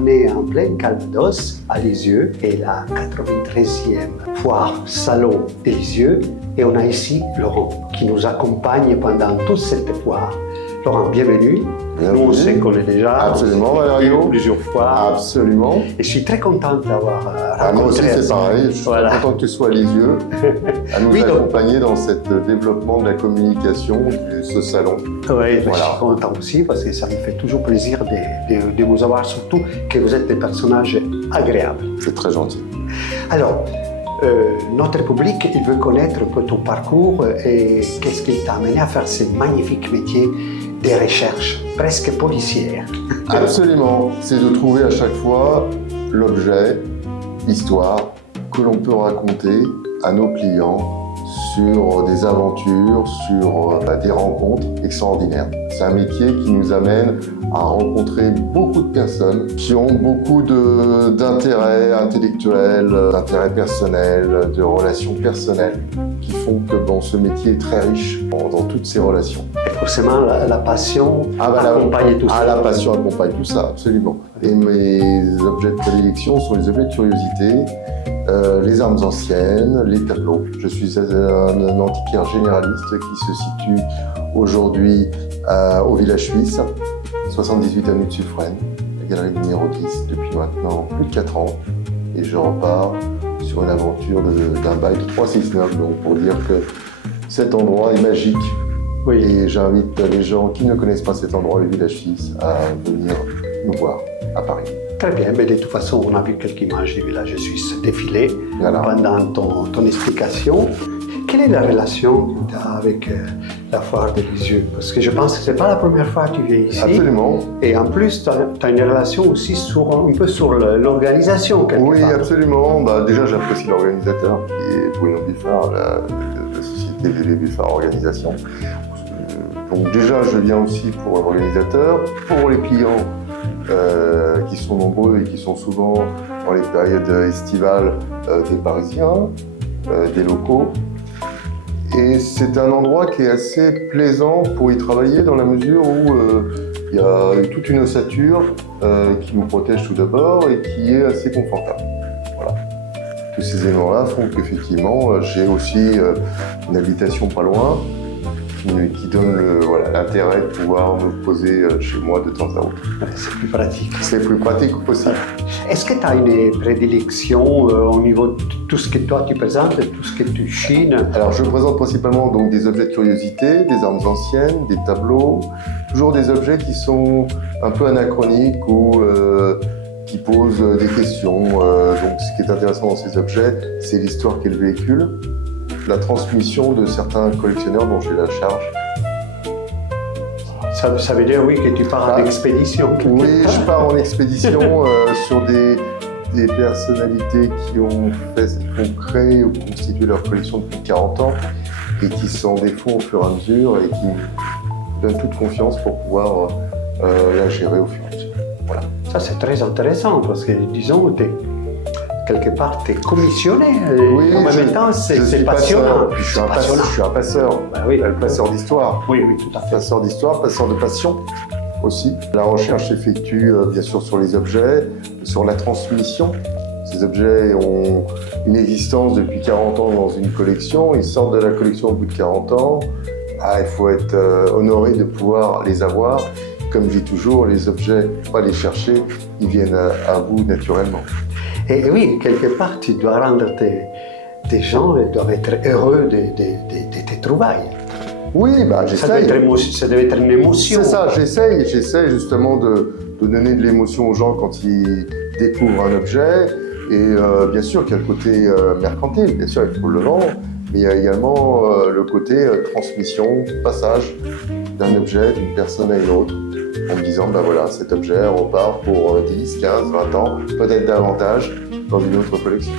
on est en plein Calvados, à Lisieux, et la 93e foire Salon des Lisieux. Et on a ici Laurent, qui nous accompagne pendant toute cette foire. Laurent, bienvenue. Bienvenue. Nous, on se connaît déjà. Absolument, Valerio. Plusieurs fois. Absolument. Et je suis très contente d'avoir rencontré. Moi aussi, c'est pareil. Je suis très content que tu sois à Lisieux, à nous accompagner dans ce développement de la communication de ce salon. Oui, je suis content aussi parce que ça me fait toujours plaisir de vous avoir, surtout que vous êtes des personnages agréables. C'est très gentil. Alors, notre public, il veut connaître un peu ton parcours et qu'est-ce qui t'a amené à faire ce magnifique métier des recherches, presque policières. Absolument. C'est de trouver à chaque fois l'objet, l'histoire que l'on peut raconter à nos clients sur des aventures, sur des rencontres extraordinaires. C'est un métier qui nous amène à rencontrer beaucoup de personnes qui ont beaucoup d'intérêts intellectuels, d'intérêts personnels, de relations personnelles, qui font que ce métier est très riche dans toutes ces relations. Et forcément, la passion accompagne tout ça. La passion accompagne tout ça, absolument. Et mes objets de prédilection sont les objets de curiosité, les armes anciennes, les tableaux. Je suis un antiquaire généraliste qui se situe aujourd'hui au village suisse, 78 avenue de Suffren, la galerie numéro 10, depuis maintenant plus de 4 ans. Et je repars sur une aventure d'un bail de 369, donc pour dire que cet endroit est magique. Oui. Et j'invite les gens qui ne connaissent pas cet endroit, le village suisse, à venir nous voir à Paris. Très bien, mais de toute façon, on a vu quelques images du village suisse défiler pendant ton explication. Quelle est la relation que tu as avec la foire de Lisieux? Parce que je pense que ce n'est pas la première fois que tu viens ici. Absolument. Et en plus, tu as une relation aussi un peu sur l'organisation. Oui, absolument. Déjà, j'apprécie l'organisateur, qui est Bruno Buffard, la société VV Buffard Organisation. Donc déjà, je viens aussi pour l'organisateur, pour les clients qui sont nombreux et qui sont souvent dans les périodes estivales des Parisiens, des locaux. Et c'est un endroit qui est assez plaisant pour y travailler dans la mesure où il y a toute une ossature qui nous protège tout d'abord et qui est assez confortable. Voilà. Tous ces éléments-là font qu'effectivement, j'ai aussi une habitation pas loin qui donne l'intérêt de pouvoir me poser chez moi de temps à autre. C'est plus pratique. C'est plus pratique possible. Est-ce que tu as une prédilection au niveau de tout ce que toi tu présentes, tout ce que tu chines? Alors je présente principalement donc des objets de curiosité, des armes anciennes, des tableaux, toujours des objets qui sont un peu anachroniques ou qui posent des questions. Donc ce qui est intéressant dans ces objets, c'est l'histoire qu'elles véhiculent, la transmission de certains collectionneurs dont j'ai la charge. Ça veut dire, oui, que tu pars en expédition. Oui, je pars en expédition sur des personnalités qui ont créé ou constitué leur collection depuis 40 ans et qui s'en défont au fur et à mesure et qui me donnent toute confiance pour pouvoir la gérer au fur et à mesure. Voilà. Ça, c'est très intéressant parce que, disons, quelque part, tu es commissionné. Oui, en même temps, c'est passionnant. Je suis un passeur. Ben oui. Un passeur d'histoire. Oui, tout à fait. Passeur d'histoire, passeur de passion aussi. La recherche s'effectue bien sûr sur les objets, sur la transmission. Ces objets ont une existence depuis 40 ans dans une collection. Ils sortent de la collection au bout de 40 ans. Il faut être honoré de pouvoir les avoir. Comme je dis toujours, les objets, il ne faut pas les chercher, ils viennent à vous naturellement. Et oui, quelque part, tu dois rendre tes gens doivent être heureux de tes trouvailles. Oui, j'essaye. Ça doit être une émotion. C'est ça, j'essaye justement de donner de l'émotion aux gens quand ils découvrent un objet. Et bien sûr qu'il y a le côté mercantile, bien sûr il faut le vendre, mais il y a également le côté transmission, passage d'un objet d'une personne à une autre, en me disant, voilà, cet objet repart pour 10, 15, 20 ans, peut-être davantage, dans une autre collection.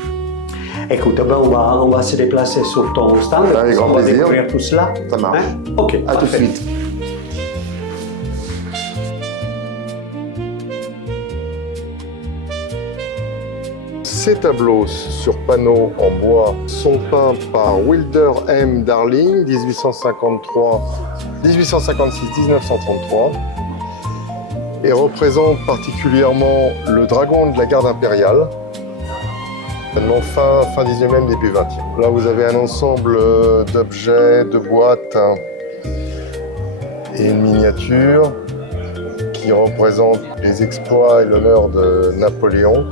Écoute, on va se déplacer sur ton stand. Avec grand plaisir. On va découvrir tout cela. Ça marche. Ok, à tout de suite. Ces tableaux sur panneaux en bois sont peints par Wilder M. Darling, 1856-1933. et représente particulièrement le dragon de la garde impériale, maintenant fin 19e, début 20e. Là, vous avez un ensemble d'objets, de boîtes et une miniature qui représente les exploits et l'honneur de Napoléon.